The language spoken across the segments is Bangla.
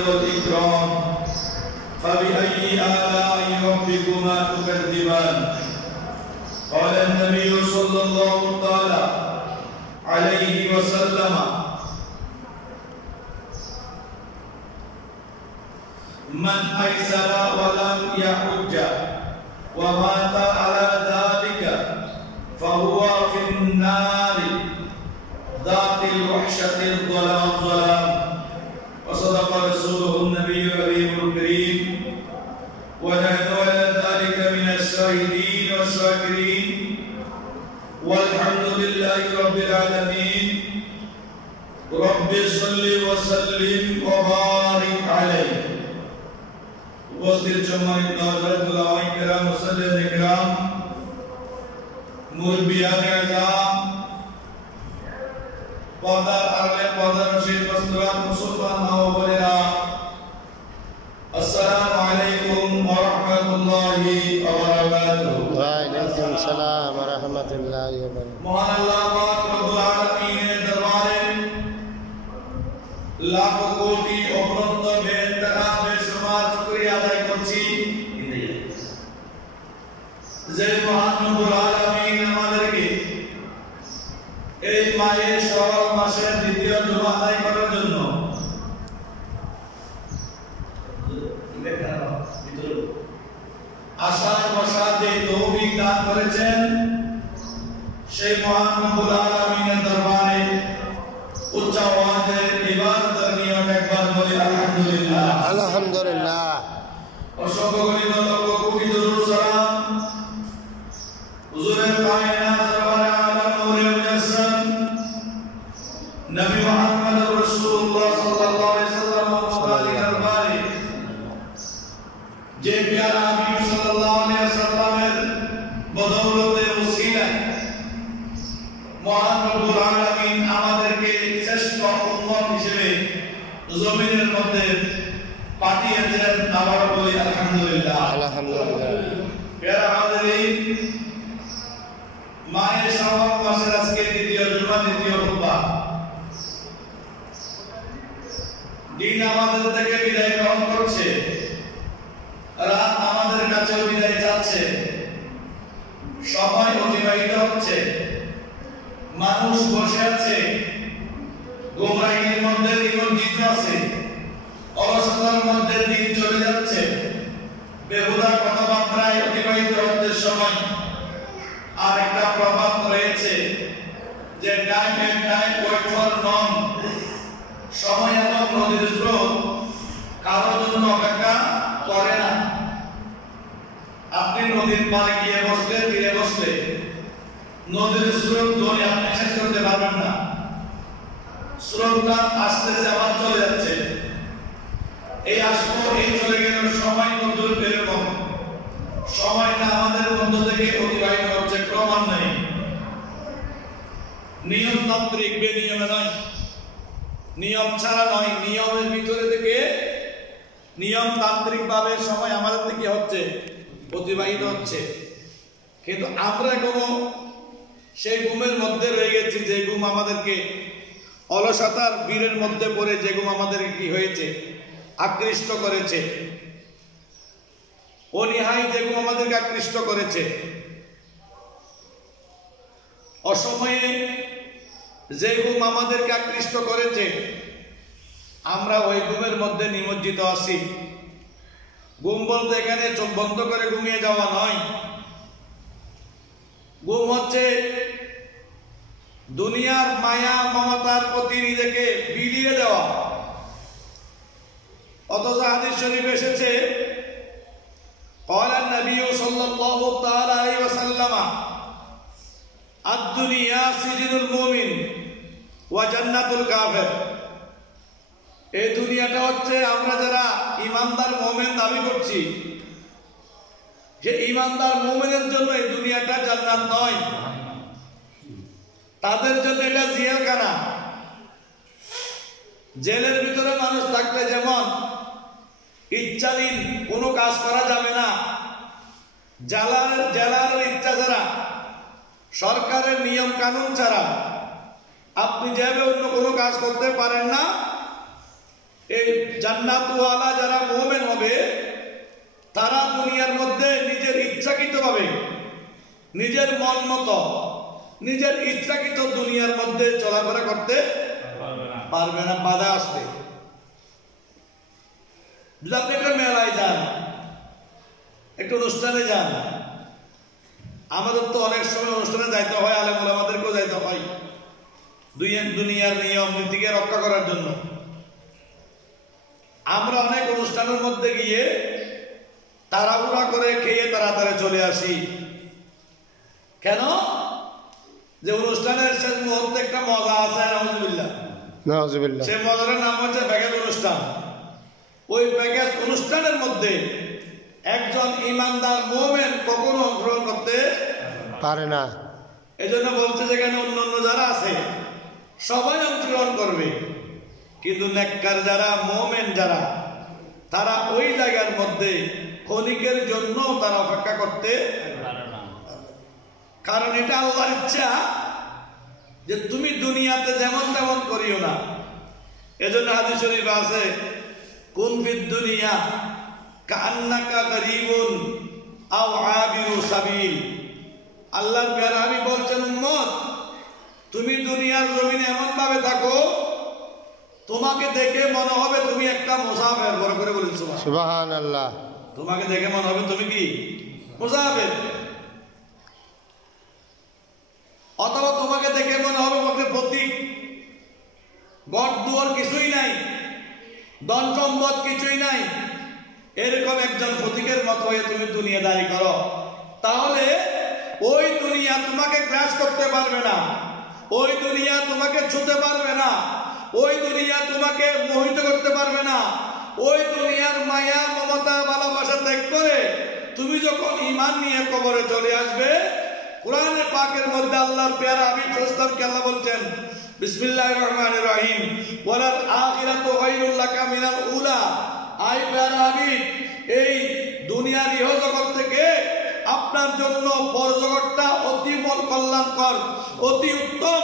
والإكرام فبأي آلاء ربكما تكذبان قال النبي صلى الله تعالى عليه وسلم من أيسر ولم يحج ومات على ذلك فهو في النار ذات الوحشة الظلام وصدق رسوله النبي الكريم الكريم ونحن على ذلك من الشاهدين والشاكرين والحمد لله رب العالمين رب صل وسلم وبارك عليه উপস্থিত সম্মানিত হযরত উলামায়ে কেরাম মুসল্লিয়ানে কেরাম মুরব্বিয়ানে আযম পর্দার আড়ালে পর্দার রশিদ মুসলমান মুসলমান মা ও বোনেরা আসসালামু আলাইকুম ওয়া রাহমাতুল্লাহি ওয়া বারাকাতুহু ওয়া আলাইকুম আসসালাম ওয়া রাহমাতুল্লাহি ওয়া বারাকাতুহু মহান আল্লাহ পাক রব্বুল আলামিনের দরবারে লাখ কোটি অনন্ত বেদনা বেশুমার শুকরিয়া আদায় করছি যে মহান রব্বুল আলামিন আমাদেরকে এই মায়ের শরৎ মাসের দ্বিতীয় জুমা আদায় করার জন্য আশার বসা যে তৌফিক দান করেছেন সেই মহান রব্বুল আলামিনের দরবারে উচ্চ আওয়াজে ইবাদত নিয়ত একবার বলি আলহামদুলিল্লাহ আলহামদুলিল্লাহ অসংখ্য গণিত লক্ষ কোটি দরুদ সালাম হুজুরের কায়নাত সরওয়ারে আলম নূরে মুজাসসাম নবী মুহাম্মদ রাসূলুল্লাহ সাল্লাল্লাহু আলাইহি ওয়াসাল্লাম মুবারক দরবারে যে প্যারা হাবিব সাল্লাল্লাহু আলাইহি ওয়াসাল্লামের বদৌলতে ওসিলায় মহান রব্বুল আলামিন আমাদেরকে শ্রেষ্ঠ উম্মত হিসেবে জমিনের মধ্যে পাঠিয়েছেন আবার বলি আলহামদুলিল্লাহ আলহামদুলিল্লাহ প্যারা হাজিরিন মায়ের শাওয়াল মাসের আজকে দ্বিতীয় জুমা দ্বিতীয় খুতবা দিন আমাদের থেকে বিদায় গ্রহণ করছে রাত আমাদের কাছে বিদায় যাচ্ছে সময় অতিবাহিত হচ্ছে মানুষ বসে আছে গোমরাহির মধ্যে নিমজ্জিত আছে অলসতার মধ্যে দিন চলে যাচ্ছে বেহুদা কথাবার্তায় অতিবাহিত হচ্ছে সময় আর একটা প্রভাব রয়েছে যে time and time wait for none সময় এবং নদীর স্রোত কারোর জন্য অপেক্ষা করে না আপনি নদীর পাড়ে গিয়ে বসলে তীরে বসলে নদীর স্রোত ধরে আপনি শেষ করতে পারবেন না স্রোতটা আসতেছে আবার চলে যাচ্ছে এই আসবো এই চলে গেল সময় নদীর এরকম সময়টা আমাদের মধ্য থেকে অতিবাহিত হচ্ছে ক্রমান্বয়ে নিয়মতান্ত্রিক বেনিয়মে নয় নিয়ম ছাড়া নয় নিয়মের ভিতরে থেকে নিয়মতান্ত্রিক ভাবে সময় আমাদের থেকে হচ্ছে অতিবাহিত হচ্ছে কিন্তু আমরা কোনো সেই ঘুমের মধ্যে রয়ে গেছি যে ঘুম আমাদেরকে অলসতার বীরের মধ্যে পড়ে যে ঘুম আমাদেরকে কি হয়েছে আকৃষ্ট করেছে অনিহাই যে ঘুম আমাদেরকে আকৃষ্ট করেছে অসময়ে যে ঘুম আমাদেরকে আকৃষ্ট করেছে আমরা ওই ঘুমের মধ্যে নিমজ্জিত আছি ঘুম বলতে এখানে চোখ বন্ধ করে ঘুমিয়ে যাওয়া নয় ঘুম হচ্ছে দুনিয়ার মায়া মমতার প্রতি নিজেকে বিলিয়ে দেওয়া অথচ হাদিস শরীফ এসেছে قال النبي صلى الله تعالى عليه وسلم الدنيا سجن المؤمن وجنة الكافر এই দুনিয়াটা হচ্ছে আমরা যারা ঈমানদার মুমিন দাবি করছি যে ঈমানদার মুমিনের জন্য এই দুনিয়াটা জান্নাত নয় তাদের জন্য এটা জেলখানা জেলের ভিতরে মানুষ থাকলে যেমন ইচ্ছাধীন কোনো কাজ করা যাবে না জেলার ইচ্ছা ছাড়া সরকারের নিয়ম কানুন ছাড়া আপনি যেভাবে অন্য কোনো কাজ করতে পারেন না এই জান্নাতওয়ালা যারা মুমিন হবে তারা দুনিয়ার মধ্যে নিজের ইচ্ছাকৃতভাবে নিজের মন মতো নিজের ইচ্ছাকৃত দুনিয়ার মধ্যে চলাফেরা করতে পারবে না, বাধা আসবে। যদি আপনি একটা মেলায় যান, একটু অনুষ্ঠানে যান, আমাদের তো অনেক সময় অনুষ্ঠানে যাইতে হয়, আলেমুল আমাদেরকেও যাইতে হয় দুনিয়ার নিয়ম নীতিকে রক্ষা করার জন্য। আমরা অনেক অনুষ্ঠানের মধ্যে গিয়ে তাড়াহুড়া করে খেয়ে তাড়াতাড়ি চলে আসি। কেন? যে অনুষ্ঠানের শেষ মুহূর্তে একটা মজা আছে, আলহামদুলিল্লাহ, সেই মজার নাম হচ্ছে প্যাকেজ অনুষ্ঠান। ওই প্যাকেজ অনুষ্ঠানের মধ্যে একজন ইমানদার মুমিন কখনো অংশগ্রহণ করতে পারে না। এই জন্য বলছে যেখানে অন্যান্য যারা আছে সবাই অংশগ্রহণ করবে, কিন্তু নেককার যারা মুমিন যারা তারা ওই জায়গার মধ্যে ক্ষণিকের জন্য তারা অপেক্ষা করতে পারে না। কারণ এটা আল্লাহর ইচ্ছা যে তুমি দুনিয়াতে যেমন তেমন করিও না। এজন্য হাদিস শরীফ আছে, কুন ফিদ দুনিয়া কান্নাকা গরীবুন আও আবিরু সাবিল। আল্লাহর প্যারা হাবিব বলছেন, উম্মত তুমি দুনিয়ার জমিনে এমন ভাবে থাকো তোমাকে দেখে মনে হবে তুমি একটা মুসাফির। বড় করে বলেন সুবহানাল্লাহ। তোমাকে দেখে মনে হবে তুমি কি মুসাফির, অথবা তোমাকে দেখে মনে হবে মধ্যে প্রতীক, ঘর দুয়ার কিছুই নাই, ধন সম্পদ কিছুই নাই, এরকম একজন প্রতীকের মতো হয়ে তুমি দুনিয়াদারি করো, তাহলে ওই দুনিয়া তোমাকে গ্রাস করতে পারবে না, ওই দুনিয়া তোমাকে ছুঁতে পারবে না, ওই দুনিয়া তোমাকে মোহিত করতে পারবে না। ওই দুনিয়ার মায়া মমতা ভালোবাসা ত্যাগ করে তুমি যখন ঈমান নিয়ে কবরে চলে আসবে, কোরআনে পাকের মধ্যে আল্লাহর প্যারা হাবিব সাল্লাল্লাহু আল্লাহ বলছেন, বিসমিল্লাহির রহমানির রহিম, ওয়ালাল আখিরাতু খায়রুল লাকা মিনাল উলা। আই প্যারা হাবিব, এই দুনিয়ার ইহজগৎ থেকে আপনার জন্য পরজগৎটা অতি কল্যাণকর, অতি উত্তম।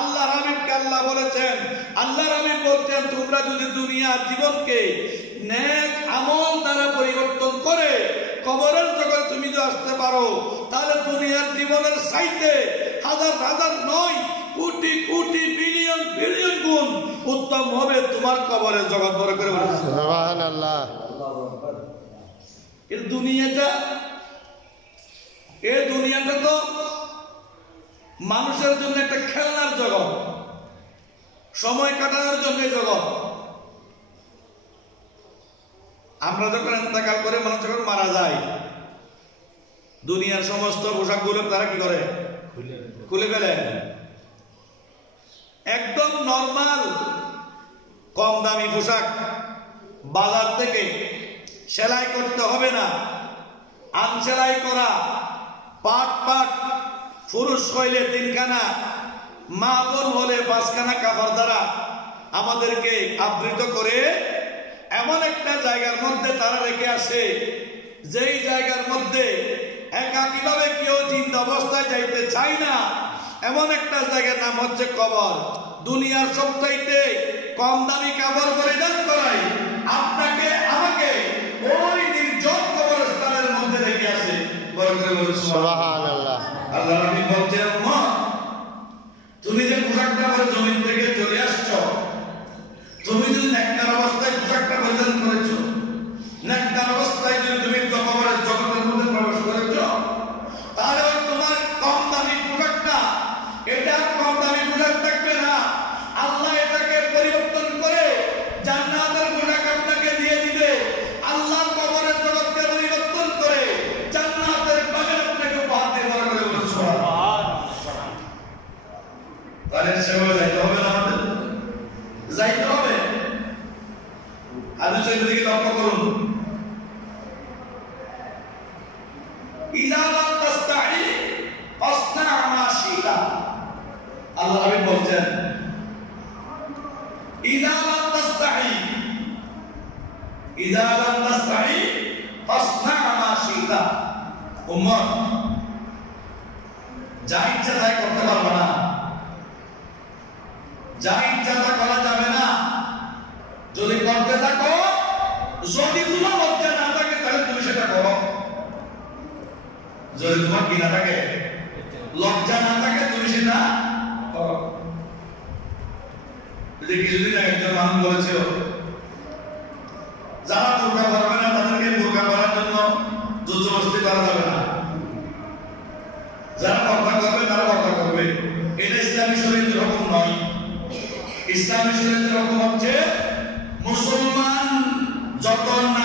আল্লাহর হাবিবকে আল্লাহ বলেছেন, আল্লাহর হাবিব বলছেন, তোমরা যদি দুনিয়ার জীবনকে নেক আমল দ্বারা পরিবর্তন করে কবরের জগৎ তুমি যদি আসতে পারো, তাহলে দুনিয়ার জীবনের চাইতে হাজার হাজার নয় কোটি কোটি বিলিয়ন বিলিয়ন গুণ উত্তম হবে তোমার কবরের জগৎ। বড় করে বলেন সুবহানাল্লাহ। এই দুনিয়াটা তো মানুষের জন্য একটা খেলনার জগৎ, সময় কাটানোর জন্য জগৎ। আমরা যখন ইন্তেকাল করে মানুষ যখন মারা যায়, দুনিয়ার সমস্ত পোশাকগুলো তারা কি করে? খুলে ফেলে। একদম নরমাল কম দামি পোশাক বাজার থেকে সেলাই করতে হবে না, আনসেলাই করা পাট পাট, পুরুষ হইলে 3 খানা, মা বোন হলে 5 খানা কাপড় দ্বারা আমাদেরকে আবৃত করে এমন একটা জায়গার মধ্যে তারা রেখে আসে, যেই জায়গার মধ্যে একাকীভাবে কেউ জিন্দা অবস্থায় যাইতে চায় না, এমন একটা জায়গার নাম হচ্ছে কবর। দুনিয়ার সবচাইতে কম দামি কাপড় পরিধান করাই আপনাকে আমাকে ওই নির্জন কবরস্থানের মধ্যে রেখে আসে। সুবহানাল্লাহ। আল্লাহ নবী বলছেন, মা তুমি যে পোশাকটা পরে জমিন থেকে চলে আসছো, তুমি যদি নেককার অবস্থায় পোশাকটা পরিধান করেছো, নেককার অবস্থায় যদি তুমি কবরের জগতের মধ্যে প্রবেশ করেছো, তাহলে তোমার কম দামি পোশাকটা এটা কম দামি পোশাক থাকবে না। আল্লাহ এটাকে পরিবর্তন করে জান্নাতের পোশাক আপনাকে দিয়ে দিবে। আল্লাহ কবরের জগৎকে পরিবর্তন করে জান্নাতের বাগান আপনাকে উপহার দিয়ে বড় করে বলছে সুবহানাল্লাহ। তাহলে সেভাবে যাইতে হবে না, আমাদের যাইতে হবে। আলোচনার দিকে লক্ষ্য করুন। ইযা লাম তাস্তাহি ফাসনা মা শিতা। আল্লাহ হাবিব বলছেন, ইযা লাম তাস্তাহি, ইযা লাম তাস্তাহি ফাসনা মা শিতা। উম্মত যা ইচ্ছা তাই করতে পারবে না, যা ইচ্ছা তা করা যাবে না। যদি যদি তোমার লজ্জা না থাকে তাহলে তুমি সেটা করো। যদি তোমার কি না থাকে, লজ্জা না থাকে, তুমি সেটা করো। কিছুদিন আগে একজন মানুষ বলেছিল যারা বোরকা করবে না তাদেরকে বোরকা করার জন্য জোরজবরদস্তি করা যাবে না, যারা পর্দা করবে তারা পর্দা করবে। এটা ইসলামী শরীয়তের হুকুম নয়। ইসলামী শরীয়তের হুকুম হচ্ছে মুসলমান যত না